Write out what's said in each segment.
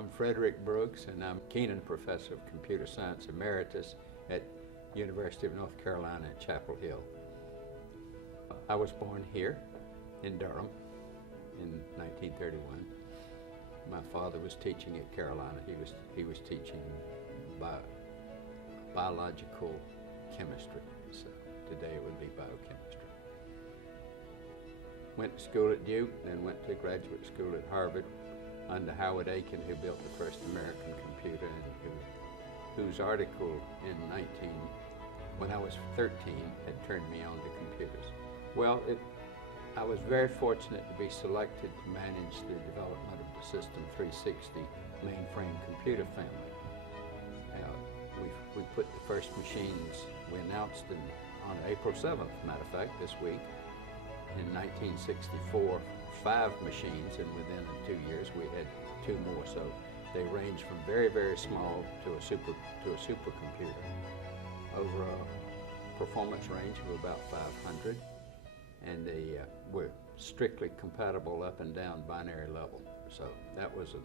I'm Frederick Brooks, and I'm Kenan Professor of Computer Science Emeritus at University of North Carolina at Chapel Hill. I was born here in Durham in 1931. My father was teaching at Carolina. He was teaching biological chemistry, so today it would be biochemistry. Went to school at Duke, then went to graduate school at Harvard under Howard Aiken, who built the first American computer, and whose article when I was 13 had turned me on to computers. Well, I was very fortunate to be selected to manage the development of the System 360 mainframe computer family. We put the first machines, we announced them on April 7th, matter of fact, this week. In 1964, 5 machines, and within 2 years we had 2 more. So they range from very, very small to a supercomputer over a performance range of about 500, and they were strictly compatible up and down binary level. So that was the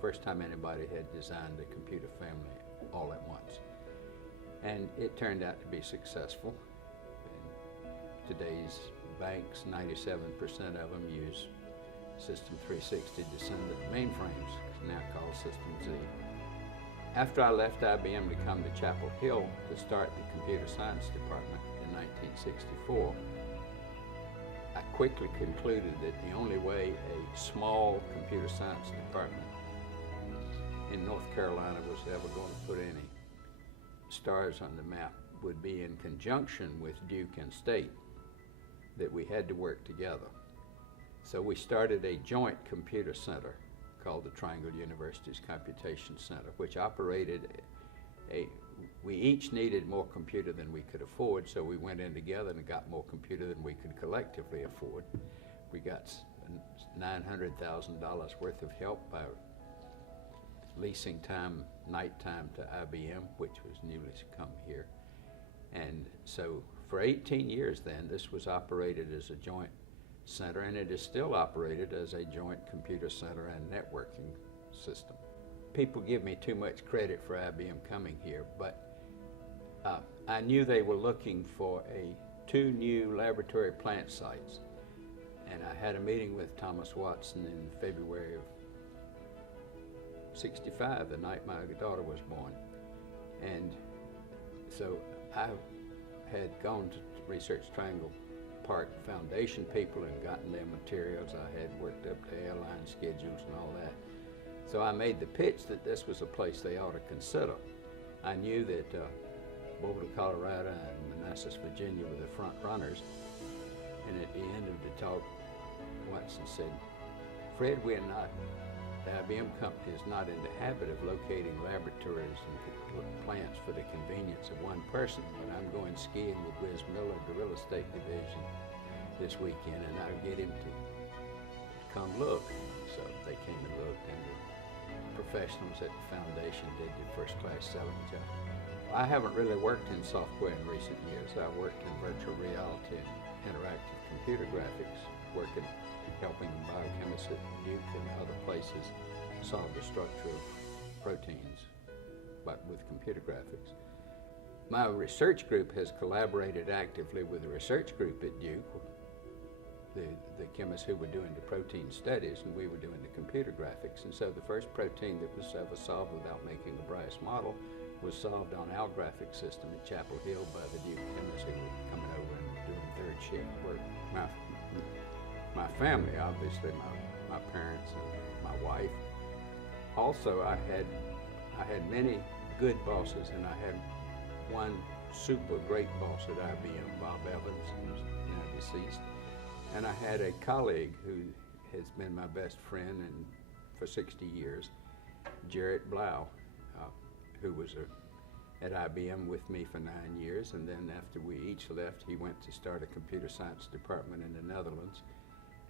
first time anybody had designed a computer family all at once. And it turned out to be successful. In today's banks, 97% of them use System 360 descendant mainframes, now called System Z. After I left IBM to come to Chapel Hill to start the computer science department in 1964, I quickly concluded that the only way a small computer science department in North Carolina was ever going to put any stars on the map would be in conjunction with Duke and State, that we had to work together. So we started a joint computer center called the Triangle University's Computation Center, which operated we each needed more computer than we could afford, so we went in together and got more computer than we could collectively afford. We got $900,000 worth of help by leasing nighttime to IBM, which was newly come here. And so for 18 years then, this was operated as a joint center, and it is still operated as a joint computer center and networking system. People give me too much credit for IBM coming here, but I knew they were looking for 2 new laboratory plant sites. And I had a meeting with Thomas Watson in February of '65, the night my daughter was born. And so I had gone to Research Triangle Park Foundation people and gotten their materials. I had worked up the airline schedules and all that. So I made the pitch that this was a place they ought to consider. I knew that Boulder, Colorado and Manassas, Virginia were the front runners. And at the end of the talk, Watson said, "Fred, the IBM company is not in the habit of locating laboratories and plants for the convenience of one person, but I'm going skiing with Wiz Miller, the real estate division, this weekend, and I'll get him to come look." So they came and looked, and the professionals at the foundation did the first-class selling job. I haven't really worked in software in recent years. I worked in virtual reality and interactive computer graphics, helping biochemists at Duke and other places solve the structure of proteins, but with computer graphics. My research group has collaborated actively with the research group at Duke, the chemists who were doing the protein studies, and we were doing the computer graphics. And so the first protein that was ever solved without making a Bryce model was solved on our graphics system at Chapel Hill by the Duke chemists who were coming over and doing third shift work. My family, obviously, my parents and my wife. Also, I had many good bosses, and I had one super great boss at IBM, Bob Evans, who's now deceased. And I had a colleague who has been my best friend for 60 years, Jarrett Blau, who was at IBM with me for 9 years, and then after we each left, he went to start a computer science department in the Netherlands,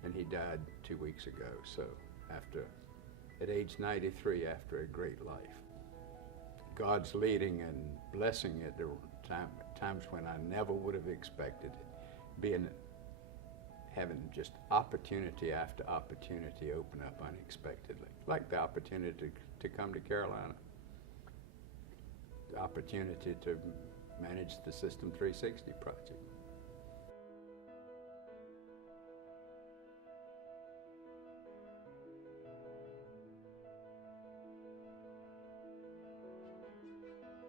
and he died 2 weeks ago. So at age 93, after a great life. God's leading and blessing at the times when I never would have expected it. having just opportunity after opportunity open up unexpectedly, like the opportunity to come to Carolina, the opportunity to manage the System 360 project.